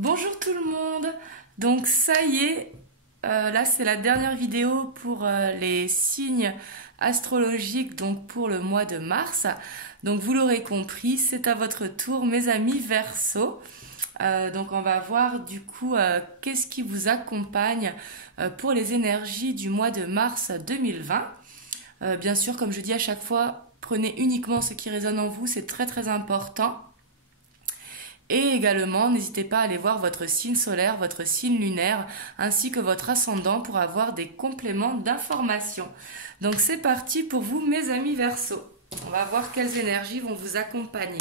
Bonjour tout le monde. Donc ça y est, là c'est la dernière vidéo pour les signes astrologiques, donc pour le mois de mars. Donc vous l'aurez compris, c'est à votre tour mes amis Verseau. Donc on va voir du coup qu'est-ce qui vous accompagne pour les énergies du mois de mars 2020. Bien sûr, comme je dis à chaque fois, prenez uniquement ce qui résonne en vous, c'est très très important. Et également, n'hésitez pas à aller voir votre signe solaire, votre signe lunaire, ainsi que votre ascendant pour avoir des compléments d'informations. Donc c'est parti pour vous mes amis Verseau. On va voir quelles énergies vont vous accompagner.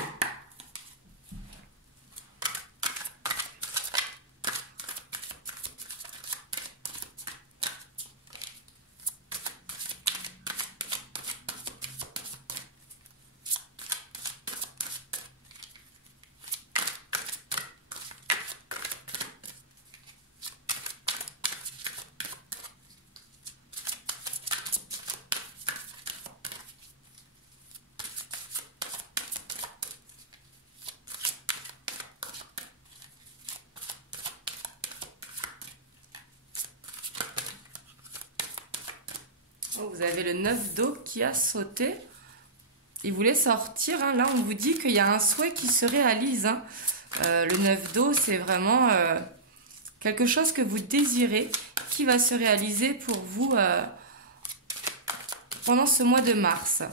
Vous avez le 9 d'eau qui a sauté. Il voulait sortir. Hein. Là, on vous dit qu'il y a un souhait qui se réalise. Hein. Le 9 d'eau, c'est vraiment quelque chose que vous désirez qui va se réaliser pour vous pendant ce mois de mars.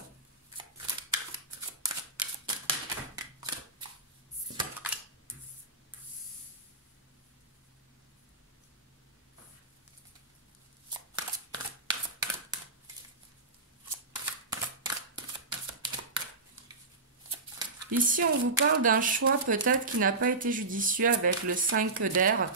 Ici, on vous parle d'un choix peut-être qui n'a pas été judicieux avec le 5 d'air,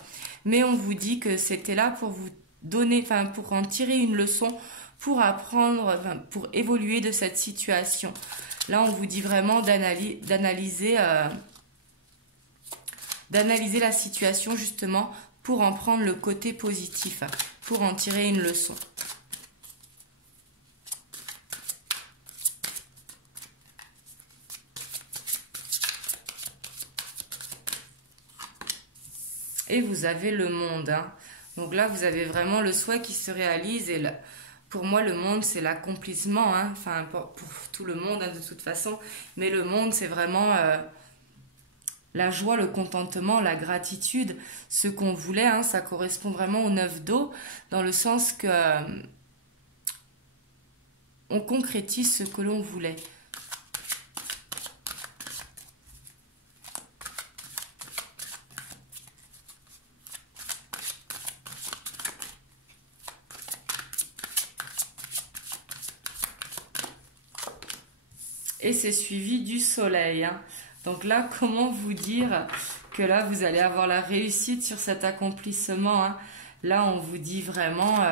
mais on vous dit que c'était là pour vous donner, enfin pour en tirer une leçon, pour apprendre, enfin, pour évoluer de cette situation. Là, on vous dit vraiment d'analyser la situation justement pour en prendre le côté positif, pour en tirer une leçon. Et vous avez le monde. Hein. Donc là, vous avez vraiment le souhait qui se réalise. Et pour moi, le monde, c'est l'accomplissement. Hein. Enfin, pour tout le monde, hein, de toute façon. Mais le monde, c'est vraiment la joie, le contentement, la gratitude. Ce qu'on voulait, hein, ça correspond vraiment au 9 d'eau. Dans le sens que on concrétise ce que l'on voulait. Et c'est suivi du soleil. Hein. Donc là, comment vous dire que là, vous allez avoir la réussite sur cet accomplissement. Hein. Là, on vous dit vraiment,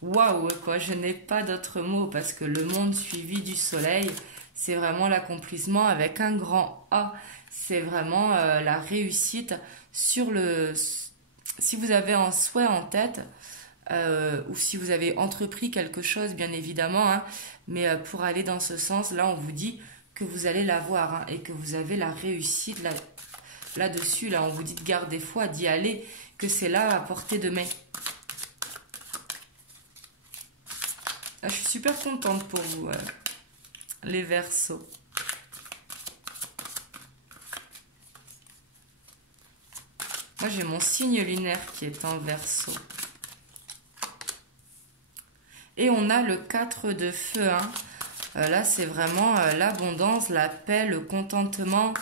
waouh, quoi, je n'ai pas d'autres mots parce que le monde suivi du soleil, c'est vraiment l'accomplissement avec un grand A. C'est vraiment la réussite sur le... Si vous avez un souhait en tête, ou si vous avez entrepris quelque chose, bien évidemment, hein, mais pour aller dans ce sens, là, on vous dit que vous allez l'avoir hein, et que vous avez la réussite là-dessus. Là, on vous dit de garder foi, d'y aller, que c'est là à portée de main. Là, je suis super contente pour vous, les Verseaux. Moi, j'ai mon signe lunaire qui est en Verseau. Et on a le 4 de feu. Hein. Là, c'est vraiment l'abondance, la paix, le contentement,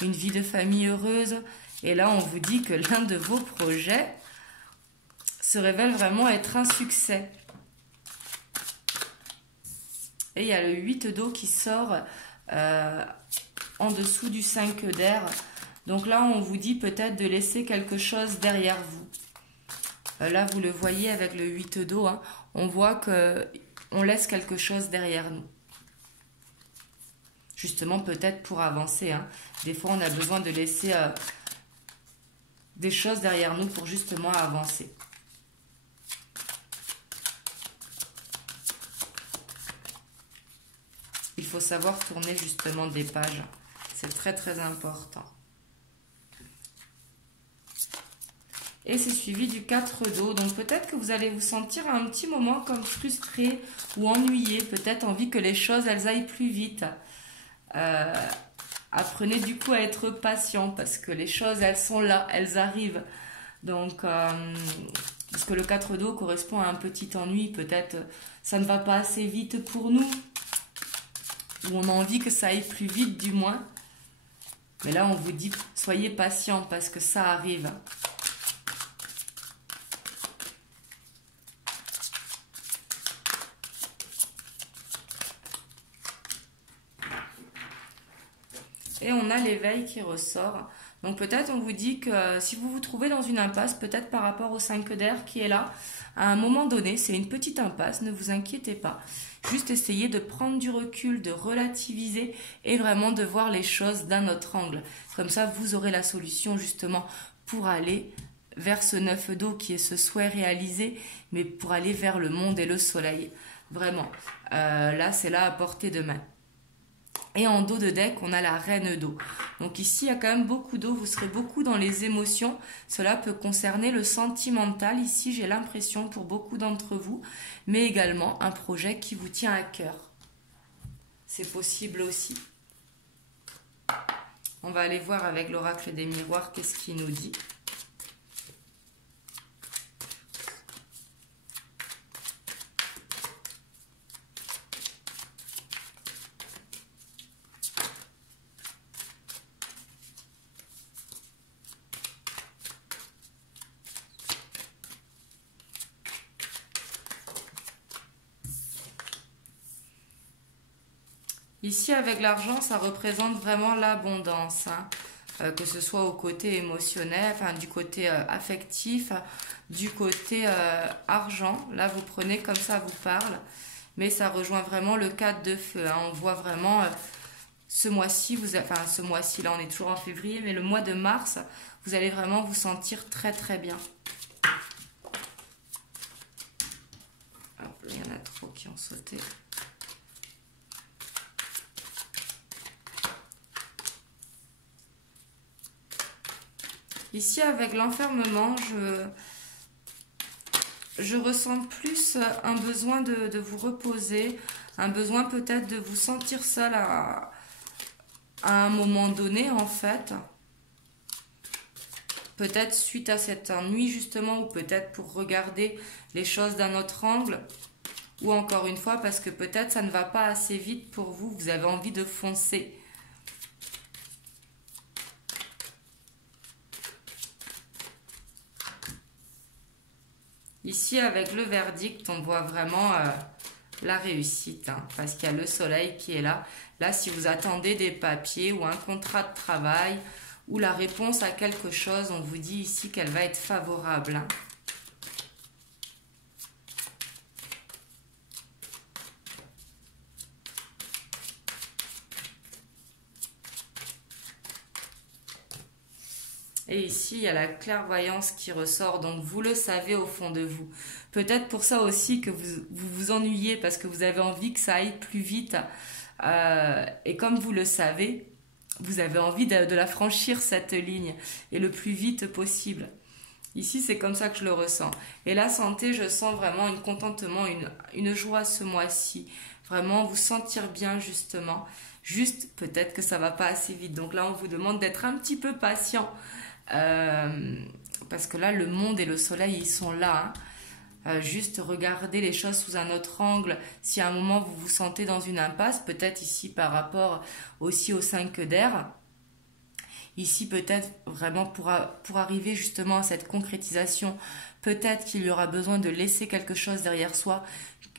une vie de famille heureuse. Et là, on vous dit que l'un de vos projets se révèle vraiment être un succès. Et il y a le 8 d'eau qui sort en dessous du 5 d'air. Donc là, on vous dit peut-être de laisser quelque chose derrière vous. Là, vous le voyez avec le 8 d'eau, hein, on voit qu'on laisse quelque chose derrière nous. Justement, peut-être pour avancer. Hein. Des fois, on a besoin de laisser des choses derrière nous pour justement avancer. Il faut savoir tourner justement des pages. C'est très très important. Et c'est suivi du 4 d'eau. Donc peut-être que vous allez vous sentir à un petit moment comme frustré ou ennuyé. Peut-être envie que les choses, elles aillent plus vite. Apprenez du coup à être patient parce que les choses, elles sont là, elles arrivent. Donc, parce que le 4 d'eau correspond à un petit ennui. Peut-être ça ne va pas assez vite pour nous. Ou on a envie que ça aille plus vite du moins. Mais là, on vous dit, soyez patient parce que ça arrive. Et on a l'éveil qui ressort. Donc peut-être on vous dit que si vous vous trouvez dans une impasse, peut-être par rapport au 5 d'air qui est là, à un moment donné, c'est une petite impasse, ne vous inquiétez pas. Juste essayez de prendre du recul, de relativiser et vraiment de voir les choses d'un autre angle. Comme ça, vous aurez la solution justement pour aller vers ce 9 d'eau qui est ce souhait réalisé, mais pour aller vers le monde et le soleil. Vraiment, là c'est là à portée de main. Et en dos de deck, on a la reine d'eau. Donc ici, il y a quand même beaucoup d'eau. Vous serez beaucoup dans les émotions. Cela peut concerner le sentimental. Ici, j'ai l'impression pour beaucoup d'entre vous. Mais également un projet qui vous tient à cœur. C'est possible aussi. On va aller voir avec l'oracle des miroirs qu'est-ce qu'il nous dit. Ici, avec l'argent, ça représente vraiment l'abondance, hein. Que ce soit au côté émotionnel, enfin du côté affectif, du côté argent. Là, vous prenez comme ça vous parle, mais ça rejoint vraiment le 4 de feu, hein. On voit vraiment ce mois-ci, enfin ce mois-ci, là on est toujours en février, mais le mois de mars, vous allez vraiment vous sentir très très bien. Alors, il y en a trop qui ont sauté. Ici, avec l'enfermement, je ressens plus un besoin de vous reposer, un besoin peut-être de vous sentir seul à un moment donné, en fait. Peut-être suite à cet ennui, justement, ou peut-être pour regarder les choses d'un autre angle. Ou encore une fois, parce que peut-être ça ne va pas assez vite pour vous, vous avez envie de foncer. Ici, avec le verdict, on voit vraiment la réussite, hein, parce qu'il y a le soleil qui est là. Là, si vous attendez des papiers ou un contrat de travail ou la réponse à quelque chose, on vous dit ici qu'elle va être favorable, hein. Et ici, il y a la clairvoyance qui ressort, donc vous le savez au fond de vous. Peut-être pour ça aussi que vous ennuyez parce que vous avez envie que ça aille plus vite. Et comme vous le savez, vous avez envie de la franchir, cette ligne, et le plus vite possible. Ici, c'est comme ça que je le ressens. Et la santé, je sens vraiment un contentement, une joie ce mois-ci. Vraiment, vous sentir bien, justement. Juste, peut-être que ça va pas assez vite. Donc là, on vous demande d'être un petit peu patient. Parce que là, le monde et le soleil, ils sont là, hein. Juste regardez les choses sous un autre angle. Si à un moment, vous vous sentez dans une impasse, peut-être ici par rapport aussi au 5 d'air, ici peut-être vraiment pour arriver justement à cette concrétisation, peut-être qu'il y aura besoin de laisser quelque chose derrière soi,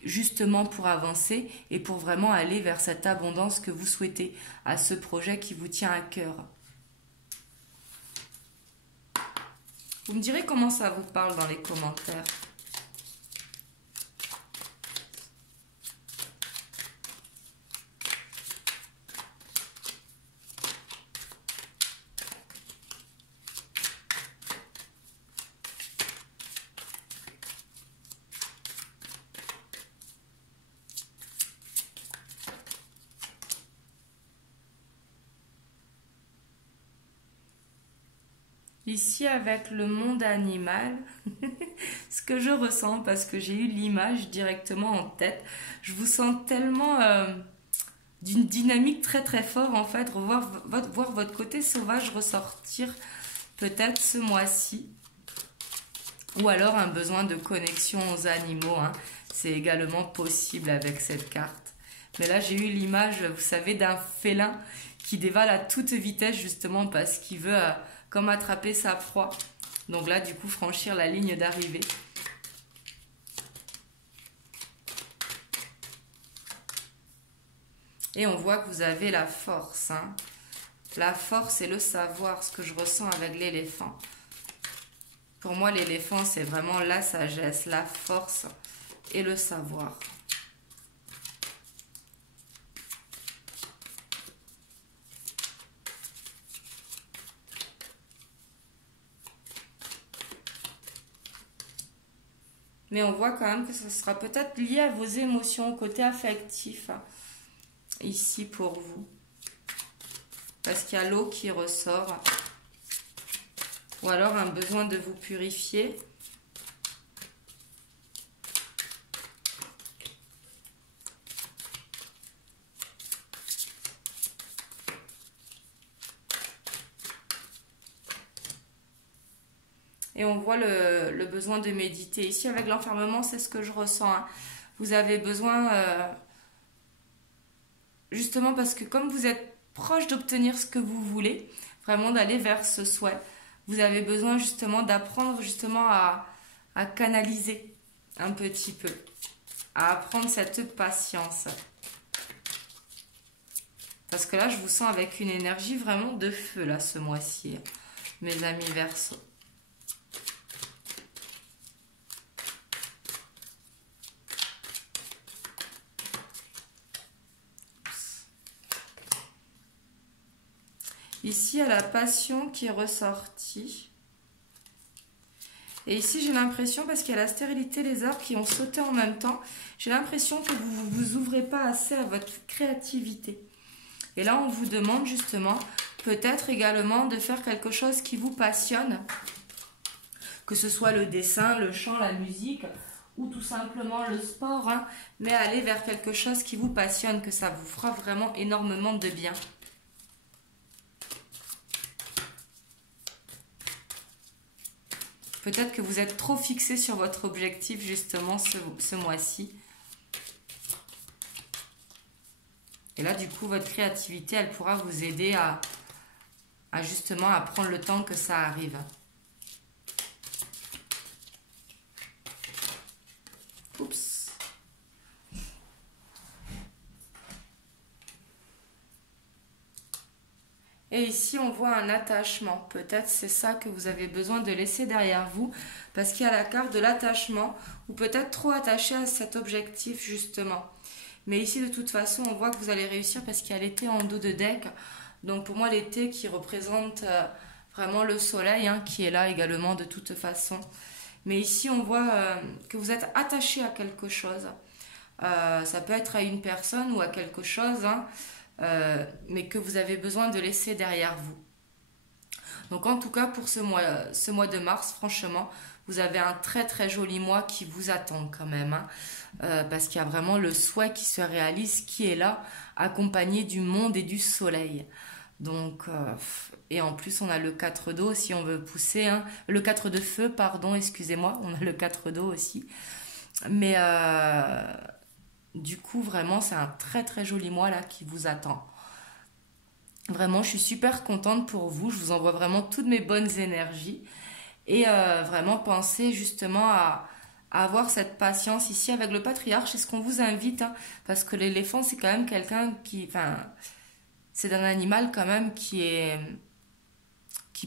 justement pour avancer et pour vraiment aller vers cette abondance que vous souhaitez, à ce projet qui vous tient à cœur. Vous me direz comment ça vous parle dans les commentaires. Ici, avec le monde animal, ce que je ressens, parce que j'ai eu l'image directement en tête, je vous sens tellement d'une dynamique très très forte, en fait, voir votre côté sauvage ressortir peut-être ce mois-ci, ou alors un besoin de connexion aux animaux, hein. C'est également possible avec cette carte. Mais là, j'ai eu l'image, vous savez, d'un félin qui dévale à toute vitesse, justement, parce qu'il veut comme attraper sa proie. Donc là, du coup, franchir la ligne d'arrivée. Et on voit que vous avez la force, hein. La force et le savoir, ce que je ressens avec l'éléphant. Pour moi, l'éléphant, c'est vraiment la sagesse, la force et le savoir. Mais on voit quand même que ce sera peut-être lié à vos émotions, au côté affectif, hein, ici pour vous. Parce qu'il y a l'eau qui ressort. Ou alors un besoin de vous purifier. Et on voit le besoin de méditer. Ici, avec l'enfermement, c'est ce que je ressens, hein. Vous avez besoin, justement parce que comme vous êtes proche d'obtenir ce que vous voulez, vraiment d'aller vers ce souhait, vous avez besoin justement d'apprendre justement à canaliser un petit peu, à apprendre cette patience. Parce que là, je vous sens avec une énergie vraiment de feu, là, ce mois-ci, mes amis Verseaux. Ici, il y a la passion qui est ressortie. Et ici, j'ai l'impression, parce qu'il y a la stérilité, les arbres qui ont sauté en même temps, j'ai l'impression que vous ne vous ouvrez pas assez à votre créativité. Et là, on vous demande justement, peut-être également, de faire quelque chose qui vous passionne. Que ce soit le dessin, le chant, la musique, ou tout simplement le sport, hein, mais aller vers quelque chose qui vous passionne, que ça vous fera vraiment énormément de bien. Peut-être que vous êtes trop fixé sur votre objectif justement ce mois-ci. Et là, du coup, votre créativité, elle pourra vous aider à justement à prendre le temps que ça arrive. Oups. Et ici, on voit un attachement. Peut-être c'est ça que vous avez besoin de laisser derrière vous, parce qu'il y a la carte de l'attachement, ou peut-être trop attaché à cet objectif, justement. Mais ici, de toute façon, on voit que vous allez réussir parce qu'il y a l'été en dos de deck. Donc pour moi, l'été qui représente vraiment le soleil, hein, qui est là également de toute façon. Mais ici, on voit que vous êtes attaché à quelque chose. Ça peut être à une personne ou à quelque chose, hein. Mais que vous avez besoin de laisser derrière vous. Donc en tout cas pour ce mois de mars, franchement, vous avez un très très joli mois qui vous attend quand même, hein, parce qu'il y a vraiment le souhait qui se réalise, qui est là, accompagné du monde et du soleil. Donc, et en plus on a le 4 d'eau si on veut pousser, hein, le 4 de feu, pardon, excusez-moi, on a le 4 d'eau aussi. Mais du coup, vraiment, c'est un très très joli mois là qui vous attend. Vraiment, je suis super contente pour vous. Je vous envoie vraiment toutes mes bonnes énergies. Et vraiment, pensez justement à avoir cette patience ici avec le patriarche. C'est ce qu'on vous invite, hein, parce que l'éléphant, c'est quand même quelqu'un qui... Enfin, c'est un animal quand même qui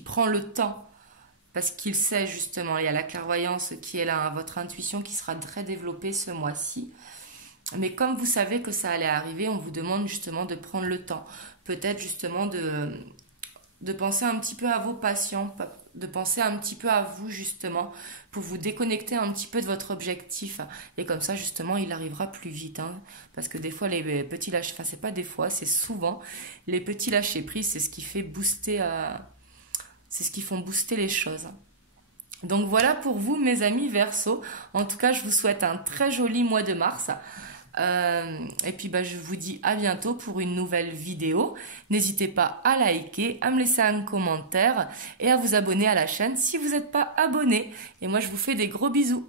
prend le temps. Parce qu'il sait justement, il y a la clairvoyance qui est là, hein, votre intuition qui sera très développée ce mois-ci. Mais comme vous savez que ça allait arriver, on vous demande justement de prendre le temps. Peut-être justement de penser un petit peu à vos patients, de penser un petit peu à vous justement, pour vous déconnecter un petit peu de votre objectif. Et comme ça justement, il arrivera plus vite, hein. Parce que des fois, les petits lâchers, enfin c'est pas des fois, c'est souvent, les petits lâchers prise, c'est ce qui fait booster C'est ce qui font booster les choses. Donc voilà pour vous mes amis Verseau. En tout cas, je vous souhaite un très joli mois de mars. Et puis je vous dis à bientôt pour une nouvelle vidéo. N'hésitez pas à liker, à me laisser un commentaire et à vous abonner à la chaîne si vous n'êtes pas abonné. Et moi je vous fais des gros bisous.